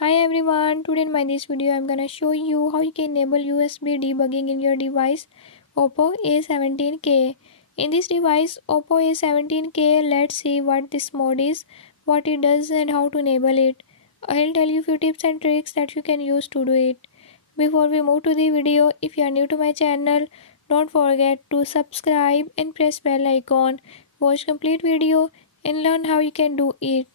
Hi everyone, today in my this video I'm gonna show you how you can enable USB debugging in your device Oppo A17k. In this device Oppo A17k, let's see what this mode is, what it does and how to enable it. I'll tell you few tips and tricks that you can use to do it. Before we move to the video, if you are new to my channel, don't forget to subscribe and press bell icon. Watch complete video and learn how you can do it.